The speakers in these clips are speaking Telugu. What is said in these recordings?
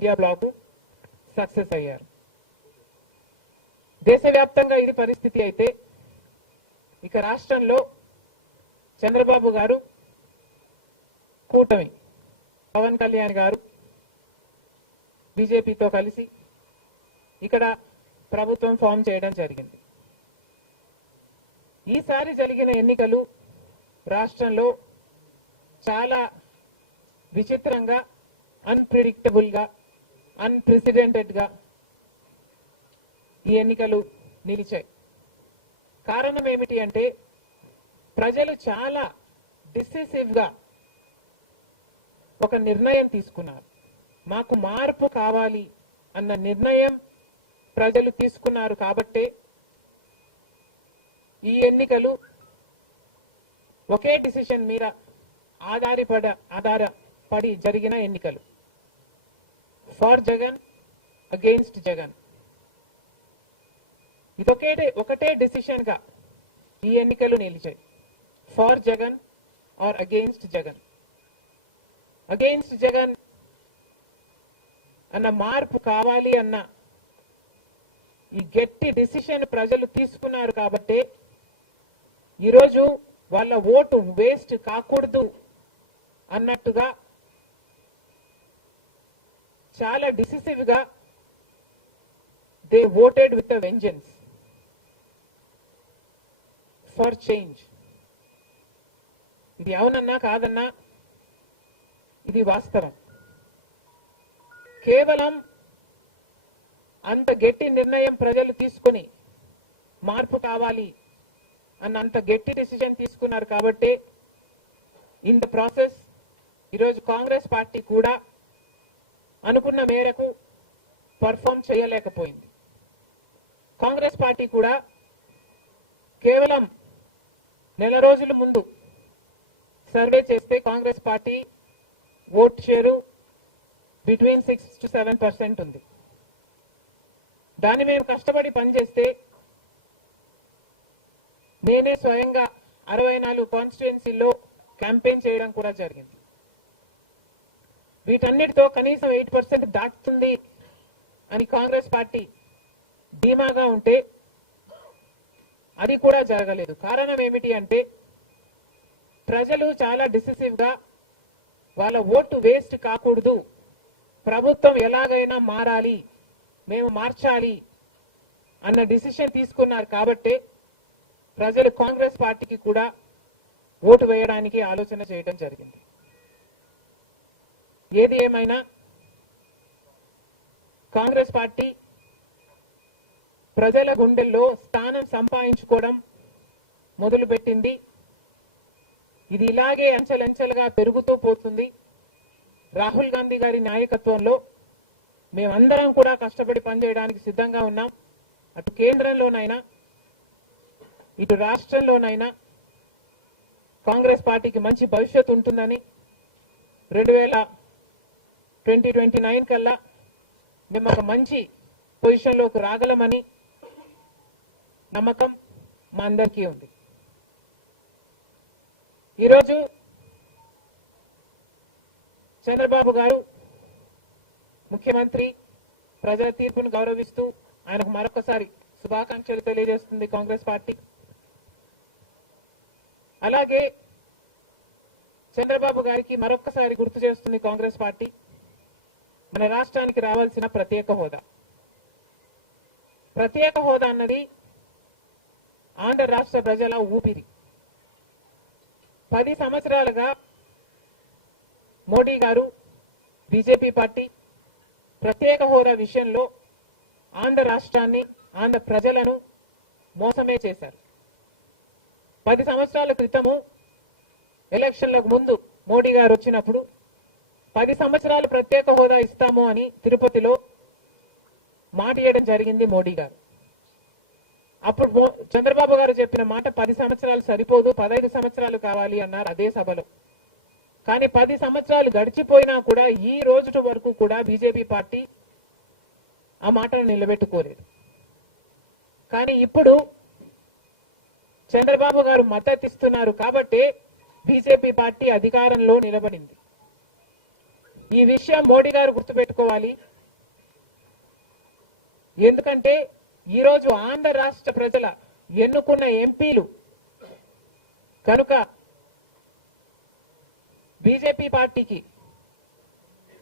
ఇండియా బ్లాక్ సక్సెస్ అయ్యారు. దేశవ్యాప్తంగా ఇది పరిస్థితి అయితే ఇక రాష్ట్రంలో చంద్రబాబు గారు కూటమి పవన్ కళ్యాణ్ గారు బీజేపీతో కలిసి ఇక్కడ ప్రభుత్వం ఫామ్ చేయడం జరిగింది. ఈసారి జరిగిన ఎన్నికలు రాష్ట్రంలో చాలా విచిత్రంగా, అన్ప్రిడిక్టబుల్ గా, అన్ప్రెసిడెంటెడ్ గా ఈ ఎన్నికలు నిలిచాయి. కారణం ఏమిటి అంటే ప్రజలు చాలా డిసిసివ్ గా ఒక నిర్ణయం తీసుకున్నారు. మాకు మార్పు కావాలి అన్న నిర్ణయం ప్రజలు తీసుకున్నారు కాబట్టే ఈ ఎన్నికలు ఒకే డిసిషన్ మీద ఆధారపడి జరిగిన ఎన్నికలు. For Jagan, against Jagan. ఇది ఒకటే డిసిషన్ గా ఈ ఎన్నికలు నిలిచాయి. For Jagan or against Jagan. Against Jagan అన్న మార్పు కావాలి అన్న ఈ గట్టి డిసిషన్ ప్రజలు తీసుకున్నారు కాబట్టి ఈరోజు వాళ్ళ ఓటు వేస్ట్ కాకూడదు అన్నట్టుగా చాలా డిసిసివ్ గా they voted with a vengeance for change. ఇది అవునన్నా కాదన్నా ఇది వాస్తవం. కేవలం అంత గట్టి నిర్ణయం ప్రజలు తీసుకుని మార్పు కావాలి అన్న అంత గట్టి డిసిజన్ తీసుకున్నారు కాబట్టి ఇన్ ద ప్రాసెస్ ఈరోజు కాంగ్రెస్ పార్టీ కూడా అనుకున్న మేరకు పర్ఫామ్ చేయలేకపోయింది. కాంగ్రెస్ పార్టీ కూడా కేవలం నెల రోజుల ముందు సర్వే చేస్తే Congress party vote share between 6 to 7% ఉంది. దాన్ని మేము కష్టపడి పనిచేస్తే నేనే స్వయంగా 64 కాన్స్టిట్యుయెన్సీల్లో క్యాంపెయిన్ చేయడం కూడా జరిగింది. వీటన్నిటితో కనీసం 8% దాటుతుంది అని కాంగ్రెస్ పార్టీ ధీమాగా ఉంటే అది కూడా జరగలేదు. కారణం ఏమిటి అంటే ప్రజలు చాలా డిసిసివ్ గా వాళ్ళ ఓటు వేస్ట్ కాకూడదు, ప్రభుత్వం ఎలాగైనా మారాలి, మేము మార్చాలి అన్న డిసిషన్ తీసుకున్నారు కాబట్టి ప్రజలు కాంగ్రెస్ పార్టీకి కూడా ఓటు వేయడానికి ఆలోచన చేయడం జరిగింది. ఏది ఏమైనా కాంగ్రెస్ పార్టీ ప్రజల గుండెల్లో స్థానం సంపాదించుకోవడం మొదలుపెట్టింది. ఇది ఇలాగే అంచెలంచెలుగా పెరుగుతూ పోతుంది. రాహుల్ గాంధీ గారి నాయకత్వంలో మేమందరం కూడా కష్టపడి పనిచేయడానికి సిద్ధంగా ఉన్నాం. అటు కేంద్రంలోనైనా ఇటు రాష్ట్రంలోనైనా కాంగ్రెస్ పార్టీకి మంచి భవిష్యత్తు ఉంటుందని 2029 కల్లా మేము ఒక మంచి పొజిషన్లోకి రాగలమని నమ్మకం మా అందరికీ ఉంది. ఈరోజు చంద్రబాబు గారు ముఖ్యమంత్రి ప్రజల తీర్పును గౌరవిస్తూ ఆయనకు మరొకసారి శుభాకాంక్షలు తెలియజేస్తుంది కాంగ్రెస్ పార్టీ. అలాగే చంద్రబాబు గారికి మరొకసారి గుర్తు చేస్తుంది కాంగ్రెస్ పార్టీ మన రాష్ట్రానికి రావాల్సిన ప్రత్యేక హోదా. ప్రత్యేక హోదా అన్నది ఆంధ్ర రాష్ట్ర ప్రజల ఊపిరి. 10 సంవత్సరాలుగా మోడీ గారు, బీజేపీ పార్టీ ప్రత్యేక హోదా విషయంలో ఆంధ్ర రాష్ట్రాన్ని, ఆంధ్ర ప్రజలను మోసమే చేశారు. 10 సంవత్సరాల క్రితము ఎలక్షన్లకు ముందు మోడీ గారు వచ్చినప్పుడు 10 సంవత్సరాలు ప్రత్యేక హోదా ఇస్తాము అని తిరుపతిలో మాట ఇవ్వడం జరిగింది మోడీ గారు. అప్పుడు చంద్రబాబు గారు చెప్పిన మాట 10 సంవత్సరాలు సరిపోదు, 15 సంవత్సరాలు కావాలి అన్నారు అదే సభలో. కానీ 10 సంవత్సరాలు గడిచిపోయినా కూడా ఈ రోజు వరకు కూడా బీజేపీ పార్టీ ఆ మాటను నిలబెట్టుకోలేదు. కానీ ఇప్పుడు చంద్రబాబు గారు మద్దతు ఇస్తున్నారు కాబట్టి బీజేపీ పార్టీ అధికారంలో నిలబడింది. ఈ విషయం మోడీ గారు గుర్తుపెట్టుకోవాలి. ఎందుకంటే ఈరోజు ఆంధ్ర రాష్ట్ర ప్రజల ఎన్నుకున్న ఎంపీలు కనుక బీజేపీ పార్టీకి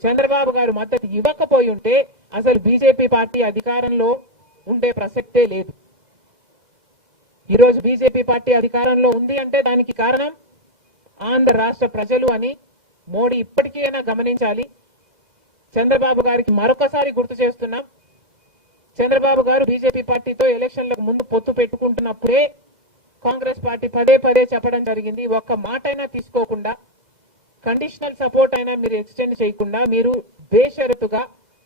చంద్రబాబు గారు మద్దతు ఇవ్వకపోయి ఉంటే అసలు బీజేపీ పార్టీ అధికారంలో ఉండే ప్రసక్తే లేదు. ఈరోజు బీజేపీ పార్టీ అధికారంలో ఉంది అంటే దానికి కారణం ఆంధ్ర రాష్ట్ర ప్రజలు అని మోడీ ఇప్పటికైనా గమనించాలి. చంద్రబాబు గారికి మరొకసారి గుర్తు చేస్తున్నాం, చంద్రబాబు గారు బీజేపీ పార్టీతో ఎలక్షన్లకు ముందు పొత్తు పెట్టుకుంటున్నప్పుడే కాంగ్రెస్ పార్టీ పదే పదే చెప్పడం జరిగింది, ఒక్క మాట అయినా తీసుకోకుండా, కండిషనల్ సపోర్ట్ అయినా మీరు ఎక్స్టెండ్ చేయకుండా మీరు బేషరతుగా